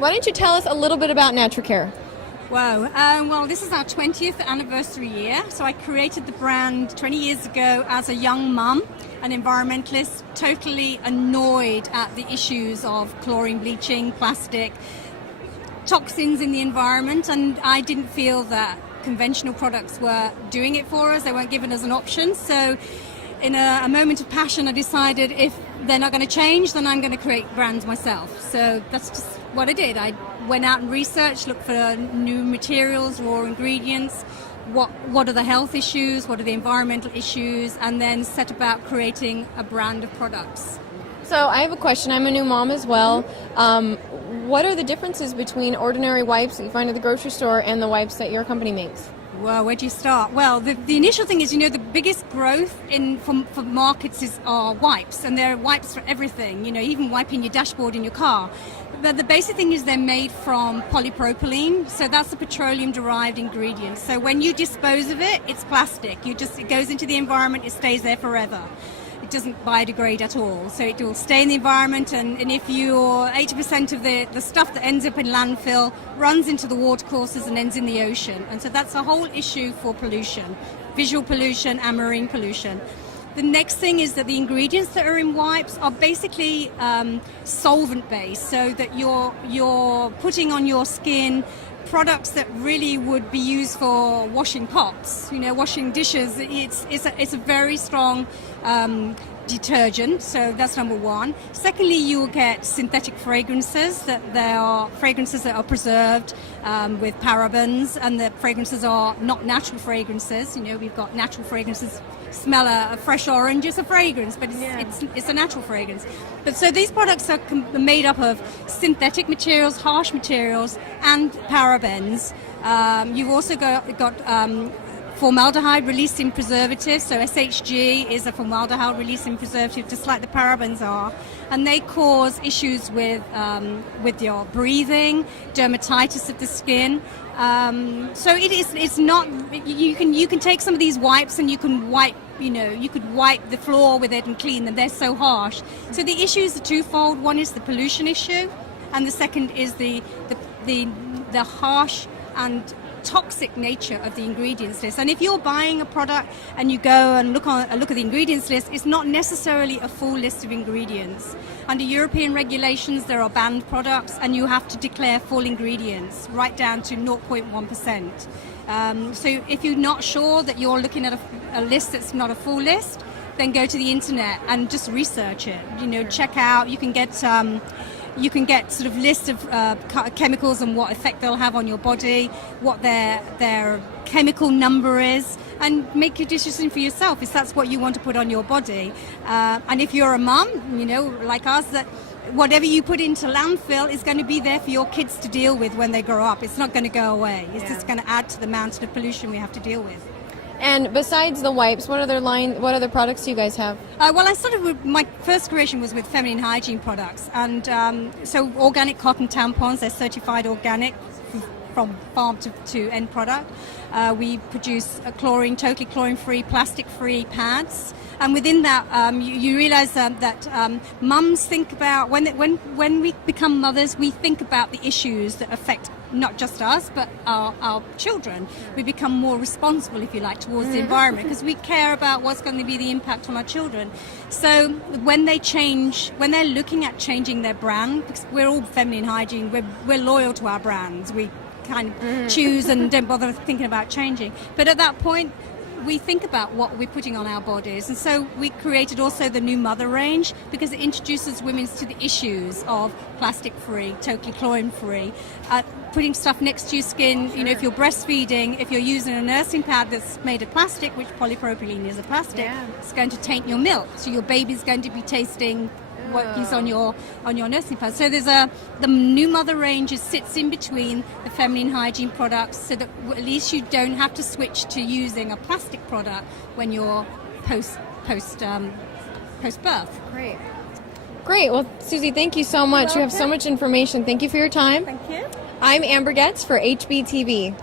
Why don't you tell us a little bit about Naturacare? Wow. Well, this is our 20th anniversary year. So I created the brand 20 years ago as a young mum, an environmentalist, totally annoyed at the issues of chlorine bleaching, plastic, toxins in the environment. And I didn't feel that conventional products were doing it for us. They weren't giving us an option. So in a moment of passion, I decided if they're not going to change, then I'm going to create brands myself. So that's just what I did. I went out and researched, looked for new materials, raw ingredients, what are the health issues, what are the environmental issues, and then set about creating a brand of products. So I have a question. I'm a new mom as well. What are the differences between ordinary wipes that you find at the grocery store and the wipes that your company makes? Well, where do you start? Well, the initial thing is, the biggest growth for markets are wipes, and there are wipes for everything, even wiping your dashboard in your car. But the basic thing is they're made from polypropylene, so that's the petroleum-derived ingredient. So when you dispose of it, it's plastic. It goes into the environment, it stays there forever. It doesn't biodegrade at all, so it will stay in the environment, and if 80% of the stuff that ends up in landfill runs into the watercourses and ends in the ocean, and so that's a whole issue for pollution, visual pollution and marine pollution. The next thing is that the ingredients that are in wipes are basically solvent-based, so that you're putting on your skin products that really would be used for washing pots, washing dishes. It's a very strong detergent, so that's number one. Secondly, you'll get synthetic fragrances, that there are fragrances that are preserved with parabens, and the fragrances are not natural fragrances. We've got natural fragrances. Smell a fresh orange, it's a fragrance, but it's a natural fragrance. But so these products are made up of synthetic materials, harsh materials, and parabens. You've also got formaldehyde releasing preservatives, so SHG is a formaldehyde releasing preservative, just like the parabens are, and they cause issues with your breathing, dermatitis of the skin. So it's not. You can take some of these wipes and you can wipe. You could wipe the floor with it and clean them. They're so harsh. So the issues are twofold. One is the pollution issue, and the second is the harsh and toxic nature of the ingredients list. And if you're buying a product and you go and look at the ingredients list, it's not necessarily a full list of ingredients. Under European regulations, there are banned products, and you have to declare full ingredients, right down to 0.1%. So if you're not sure that you're looking at a list that's not a full list, then go to the internet and just research it. Check out. You can get sort of lists of chemicals and what effect they'll have on your body, what their chemical number is, and make a decision for yourself if that's what you want to put on your body. And if you're a mum, like us, that whatever you put into landfill is going to be there for your kids to deal with when they grow up. It's not going to go away. It's just going to add to the mountain of pollution we have to deal with. And besides the wipes, what other products do you guys have? Well, I started with, my first creation was with feminine hygiene products, and so organic cotton tampons. They're certified organic from farm to end product. We produce totally chlorine-free, plastic-free pads. And within that, you realize that mums think about, when we become mothers, we think about the issues that affect not just us, but our children. We become more responsible, if you like, towards the environment, because we care about what's going to be the impact on our children. So when they're looking at changing their brand, because we're all feminine hygiene, we're loyal to our brands. We kind of choose and don't bother thinking about changing. But at that point, we think about what we're putting on our bodies, and so we created also the new Mother range, because it introduces women to the issues of plastic-free, totally chlorine-free, putting stuff next to your skin. If you're breastfeeding, if you're using a nursing pad that's made of plastic, which polypropylene is a plastic, it's going to taint your milk, so your baby's going to be tasting what is on your nursing pad. So there's the new Mother range sits in between the feminine hygiene products, so that at least you don't have to switch to using a plastic product when you're post birth. Great. Well, Susie, thank you so much. You have so much information. Thank you for your time. Thank you. I'm Amber Getz for HBTV.